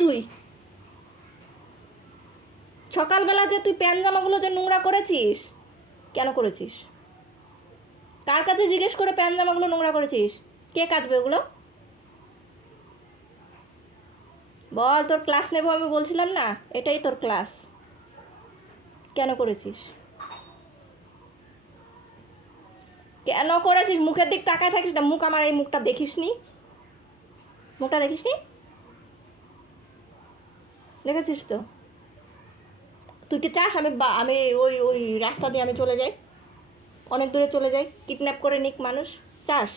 তুই? সকালবেলা যে তুই প্যান্ট জামাগুলো যে নোংরা করেছিস, কেন করেছিস? কার কাছে জিজ্ঞেস করে প্যান্ট জামাগুলো নোংরা করেছিস? কে কাচবে ওগুলো? বল, তোর ক্লাস নেব আমি বলছিলাম না, এটাই তোর ক্লাস। কেন করেছিস? কেন করেছিস? মুখের দিক তাকায় থাকিস না। মুখ আমার, এই মুখটা দেখিস নি? মুখটা দেখিস নি? দেখেছিস তো? তুই কি চাস আমি ওই ওই রাস্তা দিয়ে আমি চলে যাই, অনেক দূরে চলে যাই, কিডন্যাপ করে নিক মানুষ? চাস?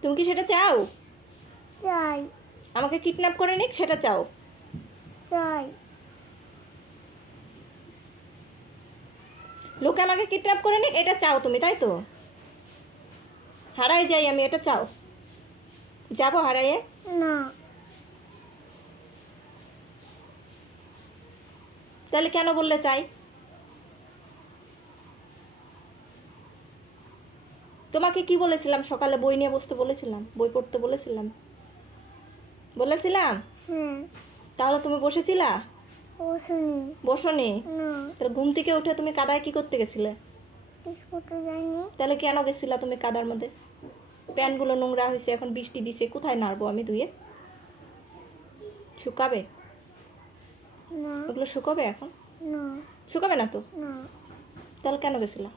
তুমি কি সেটা চাও? চাই। আমাকে কিডন্যাপ করে নিক, সেটা চাও? চাই। লোকে আমাকে কিডন্যাপ করে নিক, এটা চাও তুমি, তাই তো? হারাই যাই আমি, এটা চাও? যাবো হারাইয়ে? না। তাহলে কেন বললে চাই? তোমাকে কি বলেছিলাম সকালে? বই নিয়ে বসতে বলেছিলাম, বই পড়তে বলেছিলাম? বলেছিলাম? হ্যাঁ। তাহলে তুমি বসেছিলা? বসুনি। বসোনি? না। তাহলে ঘুম থেকে উঠে তুমি কাদায় কি করতে গেছিলে? কিছু করতে যাইনি। তাহলে কেন গেছিলা তুমি কাদার মধ্যে? প্যান্টগুলো নোংরা হয়েছে, এখন বৃষ্টি দিছে, কোথায় নাড়বো আমি ধুয়ে? শুকাবে? না। ওগুলো শুকাবে এখন? না। শুকাবে না তো? না। তাহলে কেন গেছিলা?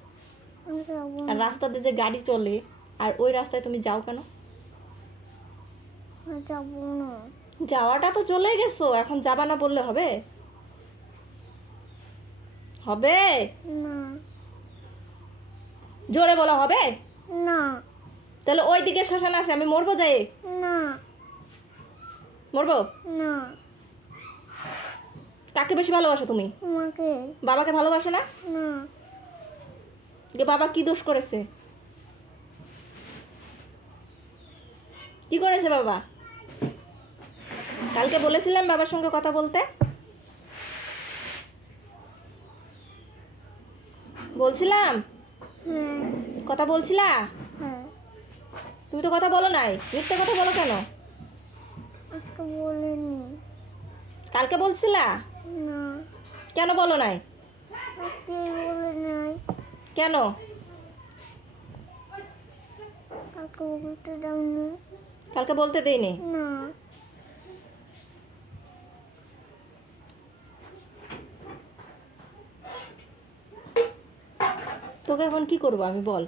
আমি যাবো আর না। রাস্তাতে যে গাড়ি চলে, আর ওই রাস্তায় তুমি যাও কেন? আমি যাবো না। যাওয়াটা তো চলে গেছো, এখন যাবা না বললে হবে? হবে? না। জোরে বলা হবে? না। তাহলে ওই দিকে শ্মশান আছে, আমি মরবো যাই? না। মরবো? না। কাকে বেশি ভালোবাসো তুমি? তোমাকে। বাবাকে ভালোবাসো না? না। যে বাবা কি দোষ করেছে? কি করেছে বাবা? কালকে বলেছিলাম বাবার সঙ্গে কথা বলতে, বলছিলাম? হ্যাঁ। কথা বলছিলা? হ্যাঁ। তুমি তো কথা বলো নাই, মিথ্যে কথা বলো কেন? আজকে বলিনি। কালকে বলছিলা? না। কেন বলো নাই? আজকে বলে নাই। কেন? কাউকে বলতে দাওনি। কালকে বলতে দেইনি? না। তোকে এখন কি করব আমি, বল?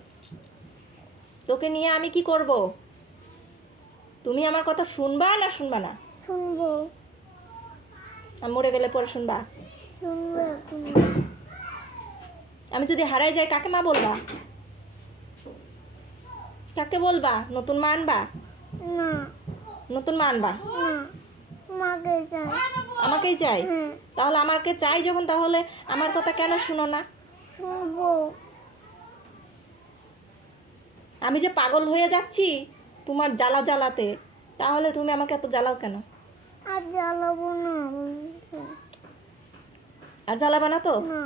তোকে নিয়ে আমি কি করব? তুমি আমার কথা শুনবা না শুনবা না? শুনবো। আমি মরে গেলে পরে শুনবা? শুনবো এখন। আমি যদি হারাই যাই কাকে মা বলবা? কাকে বলবা? নতুন মা আনবা? না। নতুন মা আনবা? না। মাকে চাই। আমাকেই চাই? হ্যাঁ। তাহলে আমাকে চাই যখন, তাহলে আমার কথা কেন শুনো না? শুনবো। আমি যে পাগল হয়ে যাচ্ছি তোমার জ্বালা জ্বালাতে, তাহলে তুমি আমাকে এত জ্বালাও কেন? আর জ্বালাবো না। আর জ্বালাবা না তো? না।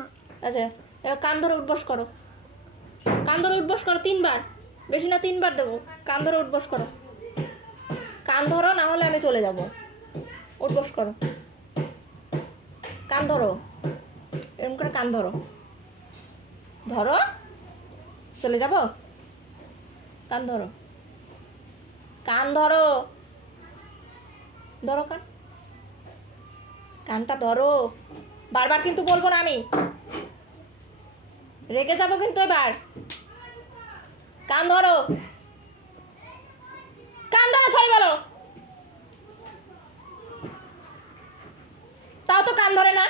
আচ্ছা, এবার কান ধরে উঠবস করো। কান ধরে উঠবস করো 3 বার, বেশি না 3 বার দেবো। কান ধরে উঠবস করো। কান ধরো, না হলে আমি চলে যাব। উঠবস করো, কান ধরো, এরকম করে কান ধরো। ধরো, চলে যাব। কান ধরো, কান ধরো, ধরো কান, কানটা ধরো। বারবার কিন্তু বলবো না আমি, রেগে যাবো কিন্তু এবার। কান ধরো, কান ধরো, সরি বলো। তাও তো কান ধরে না।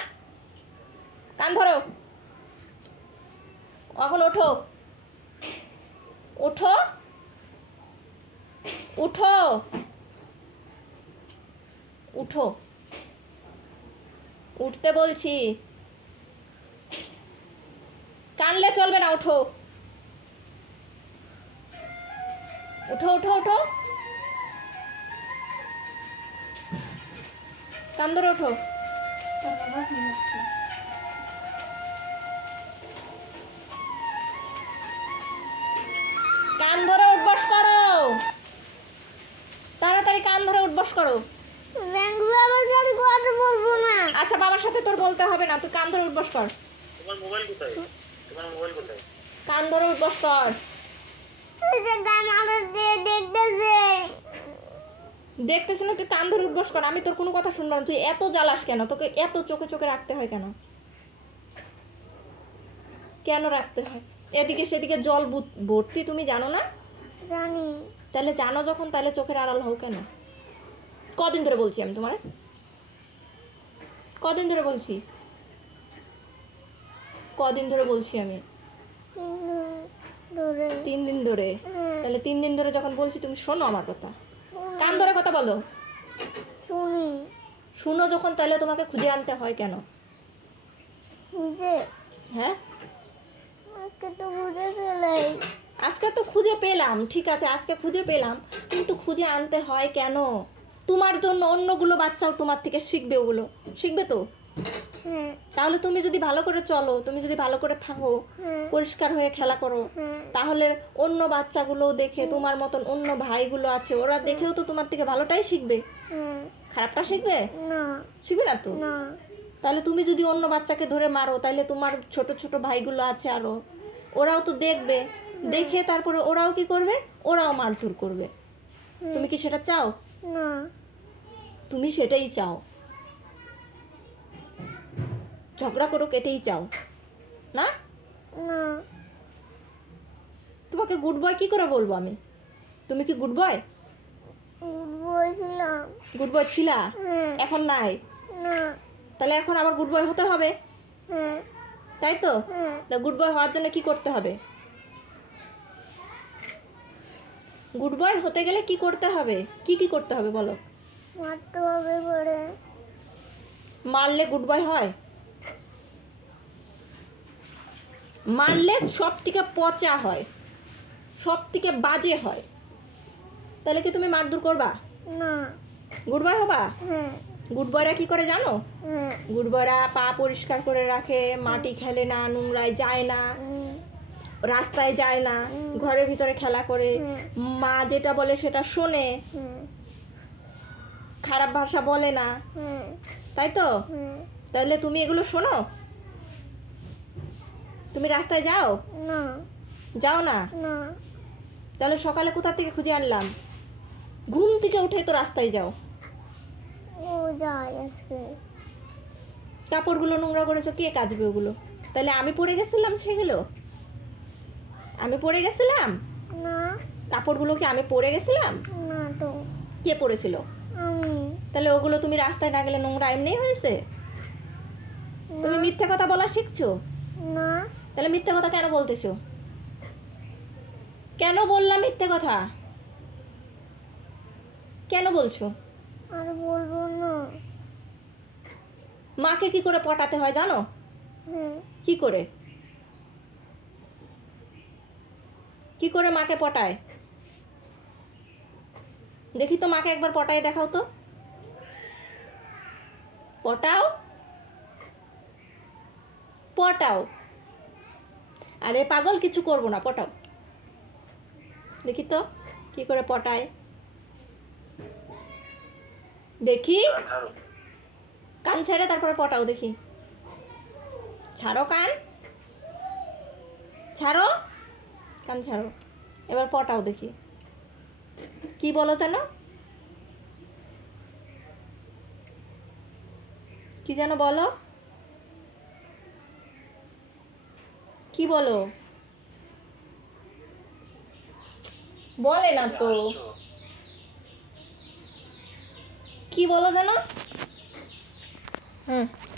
কান ধরো, এখন ওঠো, ওঠো, উঠো, উঠো, উঠতে বলছি। কানলে চলবে না, ওঠো, উঠো, উঠো, উঠো, কান ধরে ওঠো। কান ধরে উঠবস করো, তাড়াতাড়ি কান ধরে উঠবস করো। ব্যাংক বাবার সাথে কথা বলবো না। আচ্ছা বাবার সাথে তোর বলতে হবে না, তুই কান ধরে উঠবস কর। তোমার মোবাইল কোথায়? তোমার মোবাইল কোথায়? কান ধরে উঠবস কর। এই যে গান আলো দিয়ে দেখতেছে। দেখতেছি না, তুই কান ধরে উঠবস কর। আমি তোর কোনো কথা শুনবো না। তুই এত জ্বালাস কেন? তোকে এত চোখে চোখে রাখতে হয় কেন? কেন রাখতে হয়? এদিকে সেদিকে জল ভর্তি, তুমি জানো না? জানি। তাহলে জানো যখন, তাহলে চোখের আড়াল হও কেন? কদিন ধরে বলছি আমি তোমার? কদিন ধরে বলছি? কদিন ধরে বলছি আমি? ধরে 3 দিন ধরে। তাহলে 3 দিন ধরে যখন বলছি তুমি শোনো আমার কথা। কান ধরে কথা বলো। শুনি। শুনো যখন, তাহলে তোমাকে খুঁজে আনতে হয় কেন? যে হ্যাঁ, আজকে তো বুঝে ফেলাই। আজকে তো খুঁজে পেলাম, ঠিক আছে আজকে খুঁজে পেলাম, কিন্তু খুঁজে আনতে হয় কেন? তোমার জন্য অন্যগুলো বাচ্চাও তোমার থেকে শিখবে, ওগুলো শিখবে তো। হ্যাঁ তাহলে তুমি যদি ভালো করে চলো, তুমি যদি ভালো করে থাকো, হ্যাঁ পরিষ্কার হয়ে খেলা করো, হ্যাঁ তাহলে অন্য বাচ্চাগুলো দেখে, তোমার মতন অন্য ভাইগুলো আছে, ওরা দেখেও তো তোমার থেকে ভালোটাই শিখবে। হ্যাঁ। খারাপটা শিখবে? না শিখবে না তো। না। তাহলে তুমি যদি অন্য বাচ্চাকে ধরে মারো, তাহলে তোমার ছোট ছোট ভাইগুলো আছে আরো, ওরাও তো দেখবে, দেখে তারপরে ওরাও কি করবে? ওরাও মারধর করবে। তুমি কি সেটা চাও? না তুমি সেটাই চাও, ঝগড়া করুক এটাই চাও না? না। তোমাকে গুড বয় কি করে বলবো আমি? তুমি কি গুড বয়? বলছিলাম। গুড বয় ছিলা, হ্যাঁ এখন নাই। না তাহলে এখন আবার গুড বয় হতে হবে, হ্যাঁ তাই তো? হ্যাঁ। তা গুড বয় হওয়ার জন্য কি করতে হবে? গুড বয় হতে গেলে কি করতে হবে? কি কি করতে হবে বলো? মারতে হবে করে। মারলে গুড বয় হয়? মারলে সব থেকে পচা হয়, সব থেকে বাজে হয়। তাহলে কি তুমি মারধর করবা? না। গুড বয় হবা? হ্যাঁ গুড বয়রা কি করে জানো? হ্যাঁ। গুড বয়রা পা পরিষ্কার করে রাখে, মাটি খেলে না, নোংরায় যায় না, রাস্তায় যায় না, ঘরের ভিতরে খেলা করে, মা যেটা বলে সেটা শোনে, হ্যাঁ খারাপ ভাষা বলে না, হ্যাঁ তাই তো? হ্যাঁ। তাহলে তুমি এগুলো শোনো? তুমি রাস্তায় যাও? না যাও না? না। তাহলে সকালে কোথা থেকে খুঁজে আনলাম? ঘুম থেকে উঠে তো রাস্তায় যাও। ও যায় আজকে। কাপড়গুলো নোংরা করেছো, কে কাচবে ওগুলো? তাহলে আমি পরে গেছিলাম সেগুলো? আমি পরে গেছিলাম? না কাপড়গুলো কি আমি পরে গেছিলাম? না তো। কে পরেছিল? আমি। তাহলে ওগুলো তুমি রাস্তায় না গেলে নোংরা এমনিই হয়েছে? তুমি মিথ্যে কথা বলা শিখছো? না তাহলে মিথ্যে কথা কেন বলতেছো? কেন বললাম মিথ্যে কথা? কেন বলছো? আর বলবো না। মাকে কি করে পটাতে হয় জানো? হ্যাঁ কি করে? কি করে মাকে পটায়? দেখি তো, মাকে একবার পটায় দেখাও তো। পটাও, পটাও। আরে পাগল, কিছু করবো না, পটাও। দেখি তো কি করে পটায়, দেখি। ছাড়ো। কান ছেড়ে তারপরে পটাও দেখি। ছাড়ো কান, ছাড়ো কান, ছাড়ো। এবার পটাও দেখি। কি বলো যেন? কি যেন বলো? কি বলো? বলে না তো। কি বলো যেন?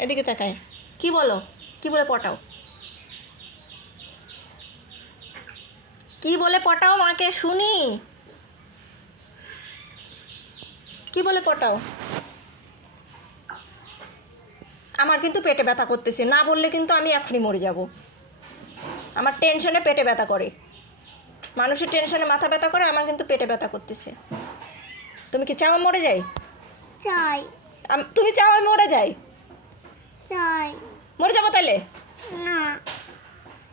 এদিকে তাকায়। কি বলো? কি বলে পটাও? কি বলে পটাও মাকে শুনি? কি বলে পটাও? আমার কিন্তু পেটে ব্যথা করতেছে, না বললে কিন্তু আমি এখনই মরে যাব। আমার টেনশনে পেটে ব্যথা করে, মানুষের টেনশনে মাথা ব্যথা করে, আমার কিন্তু পেটে ব্যথা করতেছে। তুমি কি চাও আমি মরে যাই? চাই তুমি চাও আমি মরে যাই? চাই। মরে যাবো তাহলে? না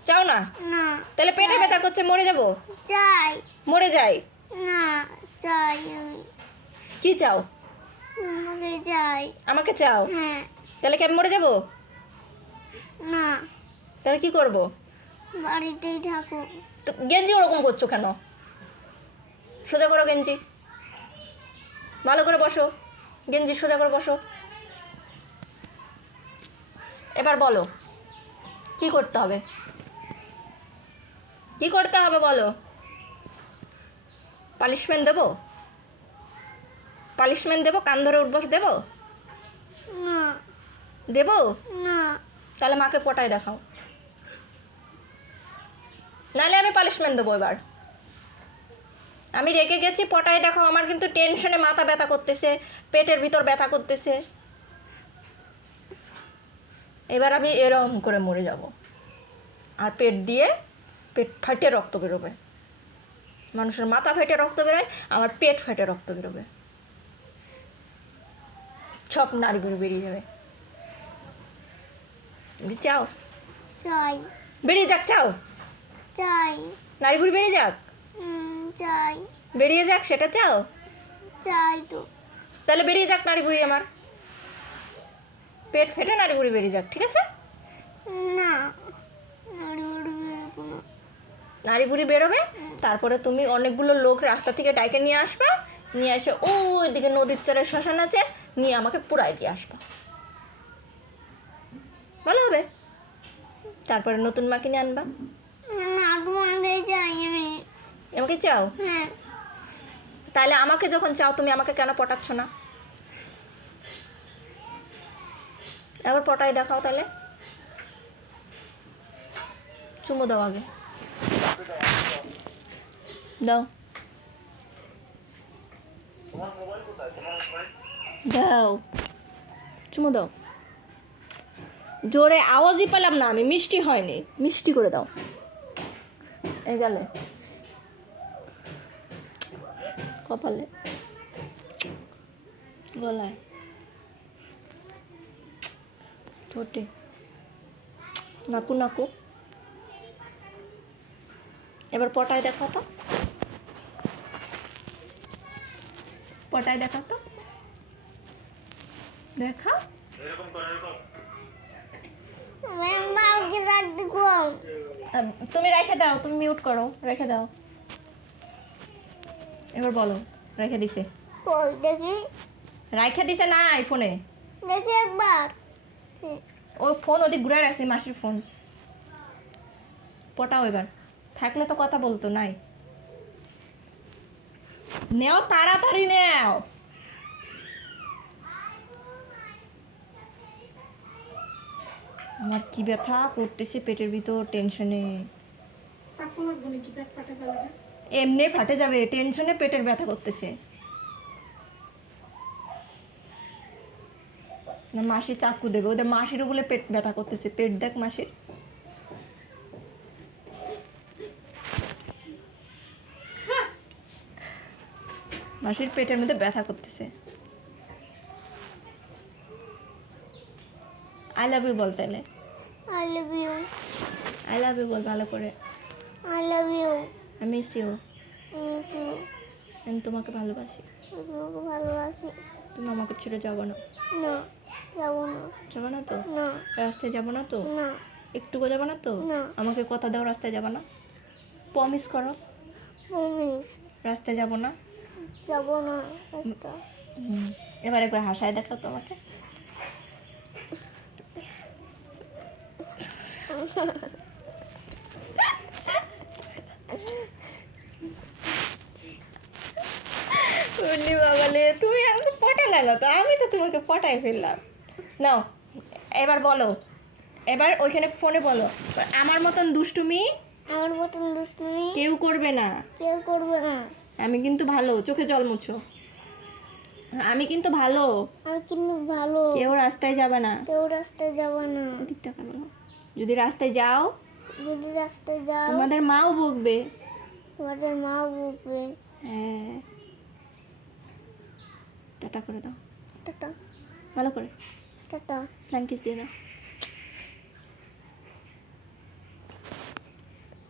চাও না? না। তাহলে পেটে ব্যথা করছে, মরে যাবো? চাই। মরে যাই? না চাই আমি। কি চাও? আমাকে চাই। আমাকে চাও? হ্যাঁ। তাহলে কি আমি মরে যাবো? না, তাহলে কি করব? বাড়িতেই থাকো। তো গেঞ্জি ওরকম করছো কেন? সোজা করো গেঞ্জি, ভালো করে বসো, গেঞ্জি সোজা করে বসো। এবার বলো কি করতে হবে, কি করতে হবে বলো? পানিশমেন্ট দেবো? পানিশমেন্ট দেবো? কান ধরে উঠবস দেবো? না, দেবো? না, তাহলে মাকে পটায় দেখাও, নাহলে আমি পানিশমেন্ট দেবো। এবার আমি রেগে গেছি, পটায় দেখাও। আমার কিন্তু টেনশনে মাথা ব্যথা করতেছে, পেটের ভিতর ব্যথা করতেছে। এবার আমি এরকম করে মরে যাব, আর পেট দিয়ে পেট ফাটে রক্ত বেরোবে। মানুষের মাথা ফেটে রক্ত বেরোয়, আমার পেট ফেটে রক্ত বেরোবে, সব নাড়িগুলো বেরিয়ে যাবে। তুমি চাও চাই, বেরিয়ে যাক? চাও চাই, নাড়িগুলো বেরিয়ে যাক? চাই, বেরিয়ে যাক সেটা চাও? চাই তো। তাহলে বেরিয়ে যাক নাড়িগুড়ি, আমার পেট ফেটে নাড়িগুড়ি বেরিয়ে যাক, ঠিক আছে? না, নাড়ি উঠবে কোনো। নাড়ি বুড়ি বেরোবে, তারপরে তুমি অনেকগুলো লোক রাস্তা থেকে ডাইকে নিয়ে আসবা, নিয়ে এসে ওইদিকে নদীর চরে শ্মশান আছে, নিয়ে আমাকে পুরাই দিয়ে আসবা, ভালো হবে। তারপরে নতুন মা কিনে আনবা। না, তোমাকে চাই আমি। আমাকে চাও? হ্যাঁ। তাহলে আমাকে যখন চাও, তুমি আমাকে কেন পটাচ্ছ না? এবার পটাই দেখাও তাহলে, চুমো দাও আগে, দাও তোমার মোবাইল কোথায়? তোমার মোবাইল দাও, চুমো দাও। জোরে আওয়াজই পেলাম না আমি, মিষ্টি হয়নি, মিষ্টি করে দাও। এই গেলে কপালে, গলায়, ঠোঁটে, নাকু নাকু। এবার পটায় দেখাও তো, পটায় দেখাও তো, দেখা। এরকম করে এরকম। আমি বাবাকে রাখতে কম। তুমি রেখে দাও, তুমি মিউট করো, রেখে দাও। এবার বলো, রেখে দিছে? কই দেখি, রেখে দিছে না আইফোনে? দেখি একবার। ও ফোন ওদিক ঘুরে রাখছি, মাসির ফোন। পটাও এবার, থাকলে তো কথা বলতো, নাই। নেও তাড়াতাড়ি নেও। আমার কি ব্যথা করতেছে পেটের ভিতর, টেনশনে। এমনি ফাটে যাবে, টেনশনে পেটের ব্যথা করতেছে। না মাসি চাকু দেবে, ওদের মাসিরও বলে পেট ব্যথা করতেছে। পেট দেখ মাসির, মাসির পেটের মধ্যে ব্যথা করতেছে। আই লাভ ইউ বল তাহলে, I love you, I love you বল ভালো করে। I love you, I miss you, miss you, আমি তোমাকে ভালোবাসি। তোমাকে ভালোবাসি। তুমি আমাকে ছেড়ে যাবো না? না, যাবো না। যাবো না তো? না, রাস্তায় যাবো না তো? না, একটুকু যাবো না তো? না। আমাকে কথা দাও রাস্তায় যাবো না, প্রমিস করো প্রমিস, রাস্তায় যাবো না। যাবো না রাস্তা। এবার একবার হাসায় দেখাও তোমাকে। বাবালে, তুমি আমাকে পটালে না তো, আমি তো তোমাকে পটাই ফেললাম। নাও এবার বলো, এবার ওইখানে ফোনে বলো, আমার মতন দুষ্টুমি আমার মতন দুষ্টুমি কেউ করবে না, কেউ করবে না। আমি কিন্তু ভালো। চোখে জল মুছো, আমি কিন্তু ভালো, আমি কিন্তু ভালো। কেউ রাস্তায় যাবে না। কেউ রাস্তায় যাবে না। এদিক তাকা বলো। যদি রাস্তায় যাও, যদি রাস্তায় যাও, তোমাদের মাও বকবে। তোমাদের মা বকবে। হ্যাঁ, টাটা করে দাও টাটা, ভালো করে, টাটা। ফ্ল্যাঙ্কিস দিয়ে দাও।